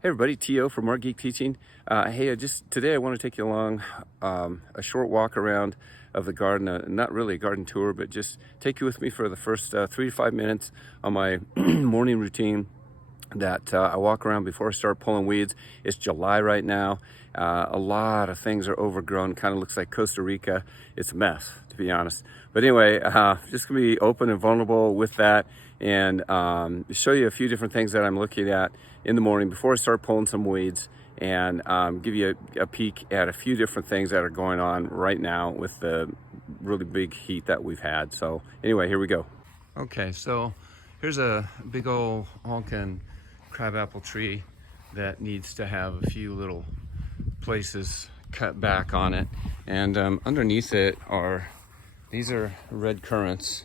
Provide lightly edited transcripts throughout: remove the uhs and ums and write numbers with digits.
Hey everybody, T.O. from Art Geek Teaching. Hey, today I want to take you along a short walk around of the garden, not really a garden tour, but just take you with me for the first 3 to 5 minutes on my morning routine that I walk around before I start pulling weeds. It's July right now. A lot of things are overgrown, kind of looks like Costa Rica. It's a mess, to be honest. But anyway, just gonna be open and vulnerable with that and show you a few different things that I'm looking at in the morning before I start pulling some weeds, and give you a peek at a few different things that are going on right now with the really big heat that we've had. So anyway, here we go. Okay, so here's a big old honkin' crabapple tree that needs to have a few little places cut back on it, and underneath it these are red currants.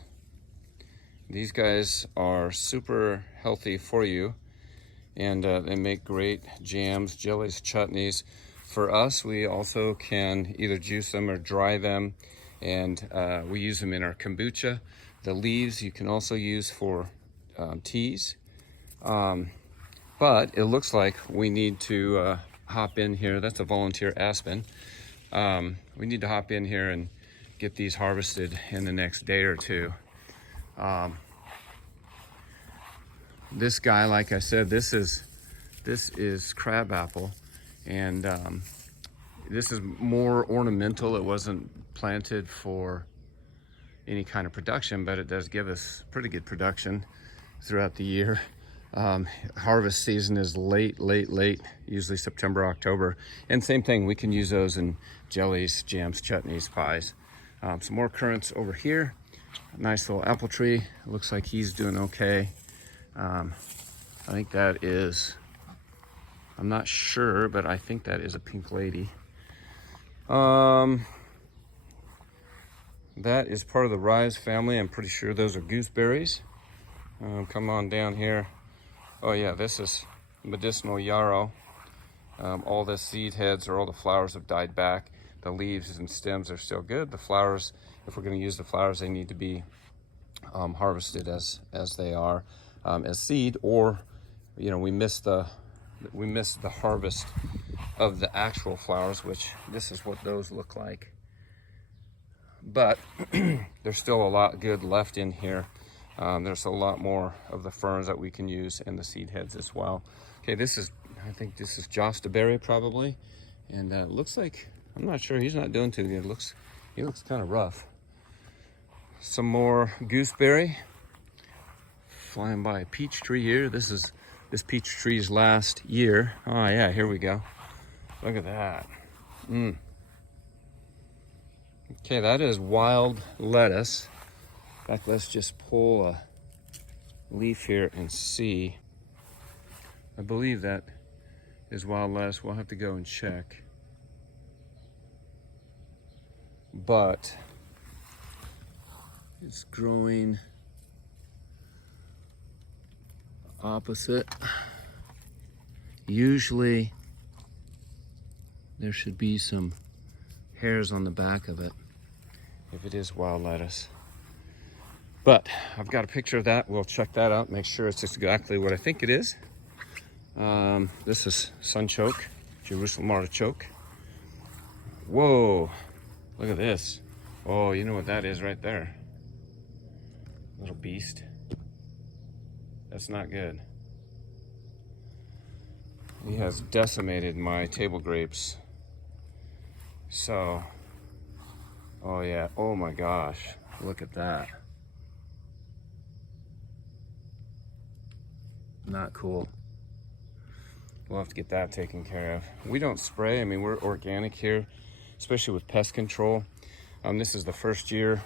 These guys are super healthy for you, and they make great jams, jellies, chutneys. For us, we also can either juice them or dry them, and we use them in our kombucha. The leaves you can also use for teas. But it looks like we need to hop in here. That's a volunteer aspen. We need to hop in here and get these harvested in the next day or two. This guy, like I said, this is crabapple, and this is more ornamental. It wasn't planted for any kind of production, but it does give us pretty good production throughout the year. Harvest season is late, usually September, October. And same thing, we can use those in jellies, jams, chutneys, pies. Some more currants over here. Nice little apple tree. Looks like he's doing okay. I think that is, I'm not sure, but I think that is a pink lady. That is part of the rise family. I'm pretty sure those are gooseberries. Come on down here. Oh yeah, this is medicinal yarrow. All the seed heads or all the flowers have died back. The leaves and stems are still good. The flowers, if we're going to use the flowers, they need to be harvested as they are, as seed, or we missed the harvest of the actual flowers, which this is what those look like. But there's still a lot good left in here. There's a lot more of the ferns that we can use, and the seed heads as well. Okay, I think this is josta berry probably, and looks like, I'm not sure, he's not doing too good. He looks kind of rough. Some more gooseberry. Flying by a peach tree here. This peach tree's last year. Oh yeah, here we go. Look at that. Okay, that is wild lettuce. In fact, let's just pull a leaf here and see. I believe that is wild lettuce. We'll have to go and check. But it's growing opposite. Usually there should be some hairs on the back of it if it is wild lettuce. But I've got a picture of that. We'll check that out, make sure it's exactly what I think it is. This is sunchoke, Jerusalem artichoke. Whoa, look at this. Oh, you know what that is right there? Little beast. That's not good. He has decimated my table grapes. So, oh yeah, oh my gosh, look at that. Not cool. We'll have to get that taken care of. We don't spray. I mean, we're organic here, especially with pest control. This is the first year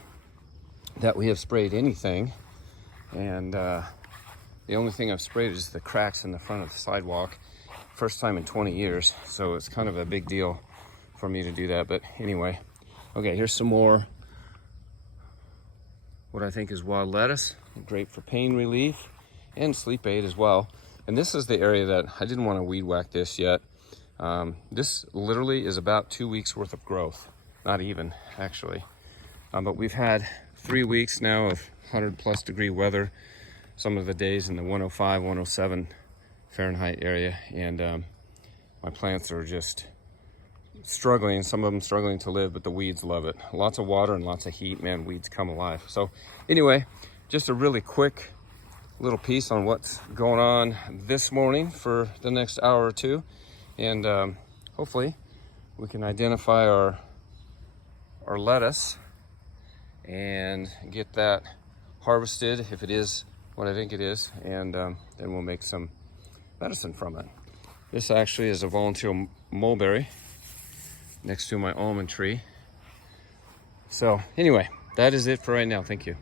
that we have sprayed anything, and the only thing I've sprayed is the cracks in the front of the sidewalk. First time in 20 years, so it's kind of a big deal for me to do that. But anyway, okay, here's some more what I think is wild lettuce. Great for pain relief and sleep aid as well. And this is the area that I didn't want to weed whack this yet. This literally is about 2 weeks worth of growth, not even actually. But we've had 3 weeks now of 100+ degree weather. Some of the days in the 105, 107 Fahrenheit area, and my plants are just struggling. Some of them struggling to live, but the weeds love it. Lots of water and lots of heat, man, weeds come alive. So anyway, just a really quick little piece on what's going on this morning for the next hour or two, and hopefully we can identify our lettuce and get that harvested if it is what I think it is, and then we'll make some medicine from it. This actually is a volunteer mulberry next to my almond tree. So anyway, that is it for right now. Thank you.